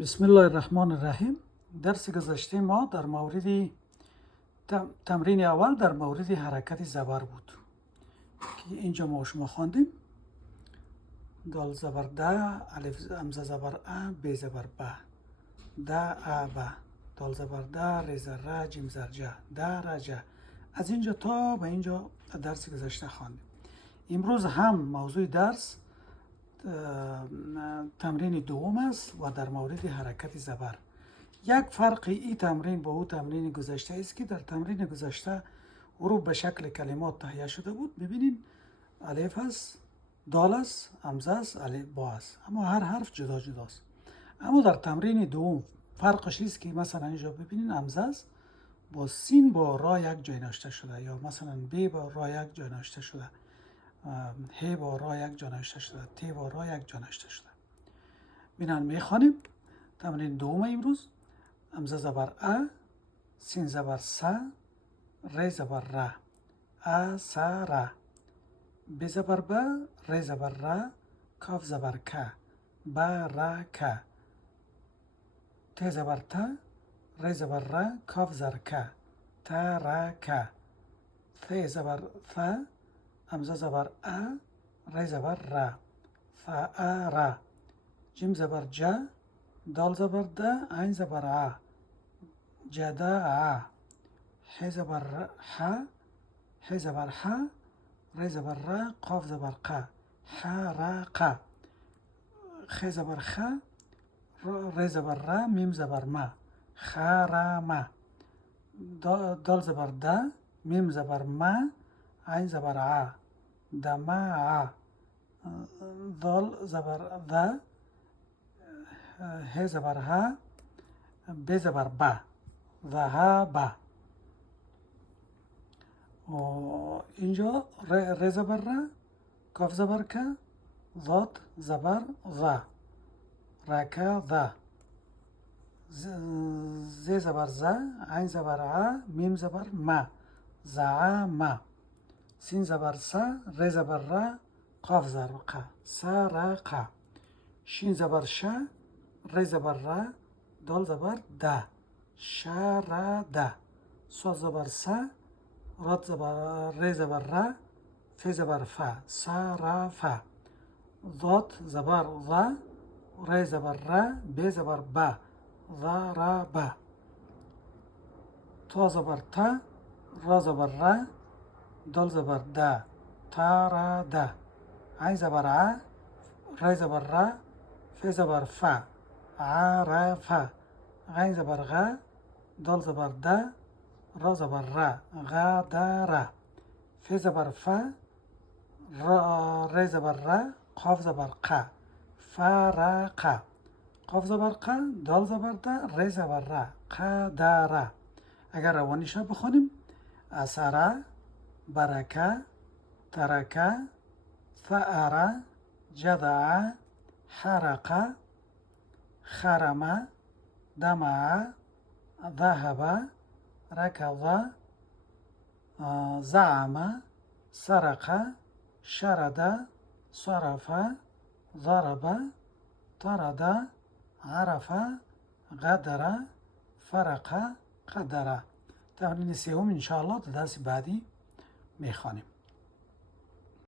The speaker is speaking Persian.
بسم الله الرحمن الرحیم. درس گذشته ما در مورد تمرین اول در مورد حرکت زبر بود که اینجا ما شما خواندیم. دال زبر ده، الف همزه زبر ا، ب زبر ب، ده ا ب، دال زبر ده، ر زر ر، جیم زر ج، ده ر ج. از اینجا تا به اینجا درس گذشته خواندیم. امروز هم موضوع درس تمرین دوم است و در مورد حرکت زبر. یک فرق این تمرین با او تمرین گذشته است که در تمرین گذشته حروف به شکل کلمات تهیه شده بود. ببینید الف است، دال است، همزه است، الف با است، اما هر حرف جدا جداست. اما در تمرین دوم فرقش است که مثلا اینجا ببینید همزه است با سین با را یک جای نوشته شده، یا مثلا ب با را یک جای نوشته شده، ه با را یک جا نوشته شده، ت با را یک جا نوشته شده. بینن میخوانیم تمرین دوم امروز. همزه زبر ا، سین زبر س، ر زبر ر، ا س ر، ب زبر ب، ر زبر ر، کاف زبر ک، ب ر ک، ت زبر ت، ر زبر ر، کاف زر ک، ت ر ک، ث زبر ث، همزه زبر ا، ر زبر ر، ف ا ر، جیم زبر ج، دال زبر د، عین زبر ع، جد ع، ح زبر ح، ح زبر ح، ر زبر ر، قاف زبر ق، ح ر ق، خ زبر خ، ر زبر ر، میم زبر م، خ ر م، دال زبر د، میم زبر م، عین زبر ع، دم ع، ذال زبر ذ، ه زبر ه، ب زبر ب، ذهب. و اینجا ر زبر ر، کاف زبر ک، ذات زبر ذ، رک ذ، ز زبر ز، عین زبر ع، میم زبر م، زعم، سین زبر س، ر زبر ر، قاف زبر ق، سرق، شین زبر ش، ر زبر ر، دال زبر د، شرد، صاد زبر س، راد زبر ر زبر ر، ف زبر ف، صرف، ضاد زبر ض، ر زبر ر، ب زبر ب، ضرب، تا زبر ت، را زبر ر، دال زبر د، ترد، عین زبر ع، ر زبر ر، ف زبر ف، عرف، غین زبر غ، دال زبر د، را زبر ر، غدر، ف زبر ف، ر زبر ر، قاف زبر ق، فرق، قاف زبر ق، دال زبر د، ر زبر ر، قدر. اگر روانیش بخونیم: اثره، برکه، ترکه، ثأره، جدعه، حرقه، خرمه، دمعه، ذهب، ركض، زعم، سرق، شرد، صرف، ضرب، طرد، عرف، غدر، فرق، قدر. تمرین سوم انشاءالله در درس بعدی میخوانیم.